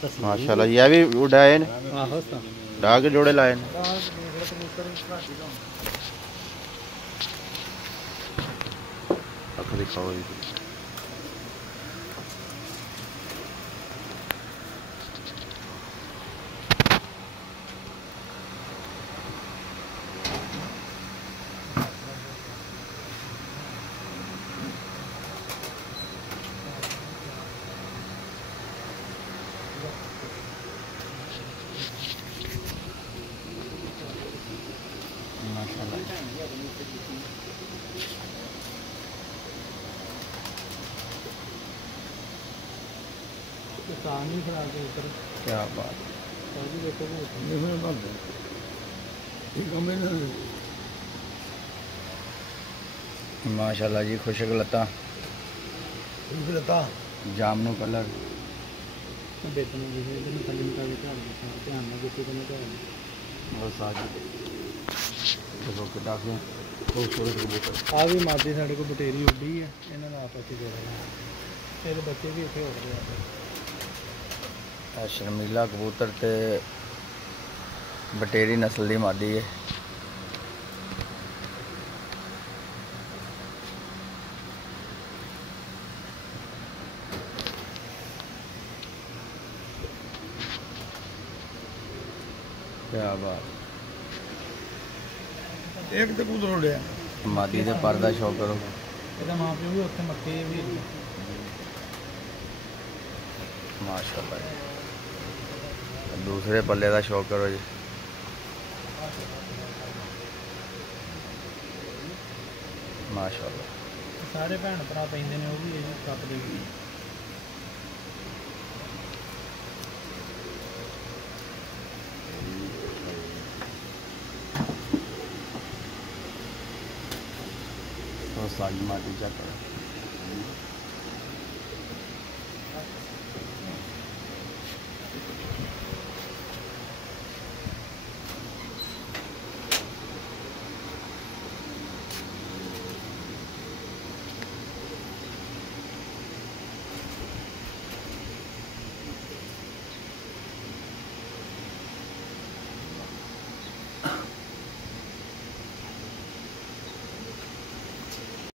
माशाल्लाह ये भी उड़ाए ने डा के जोड़े लाए ने अख दिखाओ जी क्या बात माशाल्लाह जी खुशक लता जामनू कलर आ भी मादी साढ़े को बटेरी उड़ी है इन्होंने आपस ही जोड़ना फिर बच्चे भी इतने उड़ गए शर्मीला कबूतर ते बटेरी नस्ल की मादी है क्या बात एक तो कबूतर उड़े मादी के पर का शौक करो ਇਹਦਾ ਮਾਂ ਪਿਓ ਵੀ ਉੱਥੇ ਮੱਕੇ ਵੀ माशाल्लाह दूसरे पल्ले का शौक करो जी माशाल्लाह ਸਾਰੇ ਭੈਣ ਭਰਾ ਪੈਂਦੇ ਨੇ ਉਹ ਵੀ ਇਹ ਕੱਪ ਦੇ तो सागी माटी चेक करो